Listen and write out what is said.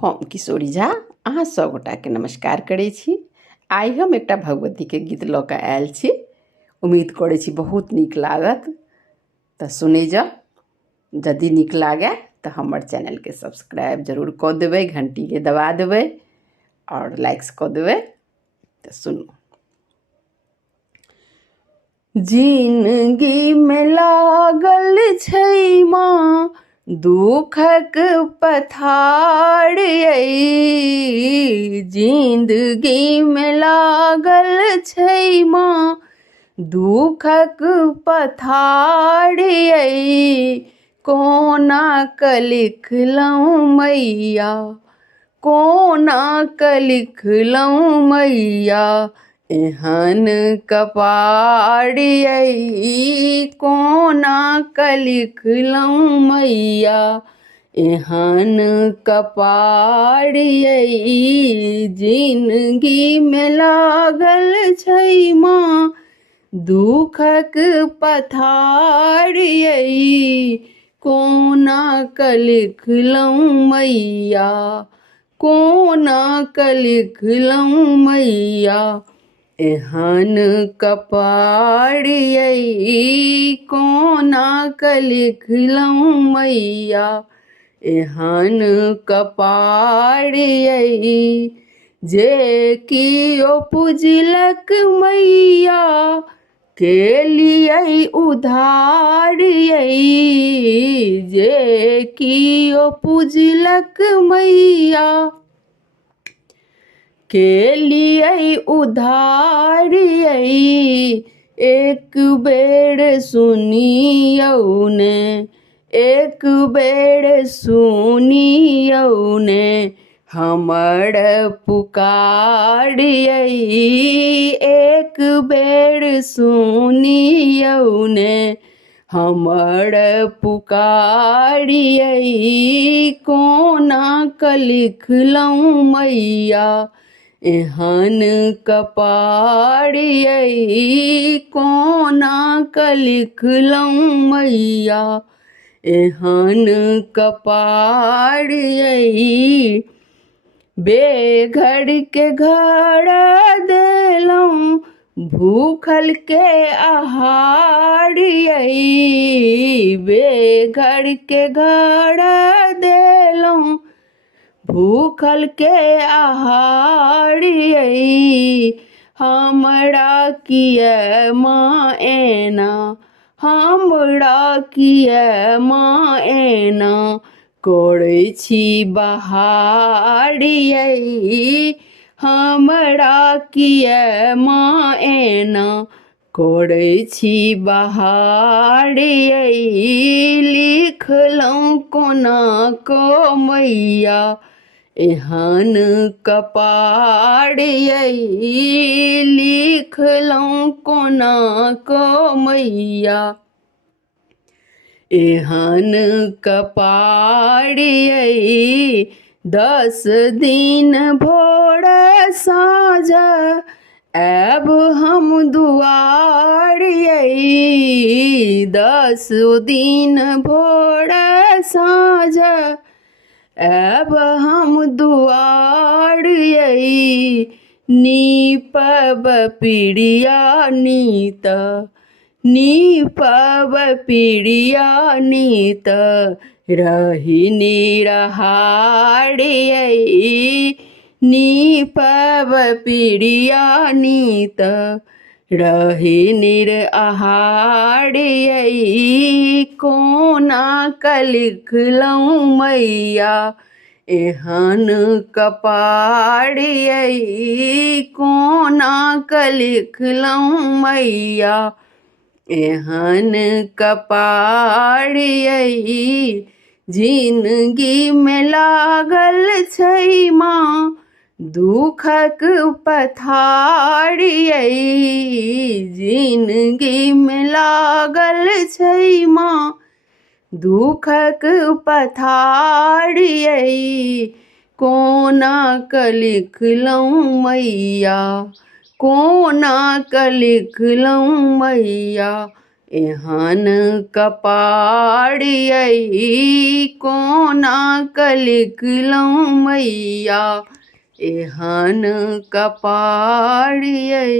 हम किशोरी झा अहाँ सब गोटाके नमस्कार करै छी। आइ हम एकटा भगवतीके गीत लऽ कऽ आयल छी। उम्मीद करै छी बहुत नीक लागत, तऽ सुनै जाउ। यदि नीक लागै तऽ हमर चैनलके सब्सक्राइब जरूर कऽ देबै, घंटीके दबा देबै आओर लाइक्स कऽ देबै। तऽ सुनू। जिंदगीमे लागल छै माँ दुखक पथार अइ, जिंदगीमे लागल छै माँ दुखक पथार अइ। कोना कऽ लिखलहुँ मैया, कोना कऽ लिखलहुँ मैया एहन कपार अइ। कोना कऽ लिखलहुँ मैया एहन कपार अइ। जिंदगीमे लागल छै माँ दुखक पथार अइ। कोना कऽ लिखलहुँ मैया, कोना कऽ लिखलहुँ मैया एहन कपार अइ। कोना कऽ लिखलहुँ मैया एहन कपार अइ। जे किओ पूजलक मैया केलियै उद्धार अइ। जे किओ पूजलक मैया केलियै उद्धार अइ। एक बेर सुनियौ ने, एक बेर सुनियौ ने हमर पुकार अइ। एक बेर सुनियौ ने हमर पुकार अइ। कोना कऽ लिखलहुँ मैया एहन कपार अइ। कोना कऽ लिखलहुँ मैया एहन कपार अइ। बेघरके घर देलहुँ भूखलके आहार अइ। बेघरके घर देलहुँ भूखलके आहार अइ। हमरा किए माँ एना, हमरा किए माँ एना करै छी बहार अइ। हमरा किए माँ एना करै छी बहार अइ। लिखलहुँ कोना कऽ मैया एहन कपार अइ। लिखलहुँ कोना कऽ मैया एहन कपार अइ। 10 दिन भोर साँझ आएब हम दुआर अइ। 10 दिन भोर साँझ आएब हम दुआर अइ। नीपब पीड़िया नीत, नीपब पीड़िया नीत रही निरहार अइ। नीपब पीड़िया नीत रही निरहार अइ। कोना कऽ लिखलहुँ मैया एहन कपार अइ। कोना कऽ लिखलहुँ मैया एहन कपार अइ। जिंदगीमे लागल छै माँ दुखक पथार अइ। जिंदगीमे लागल छै माँ दुखक पथार अइ। कोना कऽ लिखलहुँ मैया, कोना कऽ लिखलहुँ मैया एहन कपाड़ियै कोना कलिकलौं मैया एहन कपाड़ियै।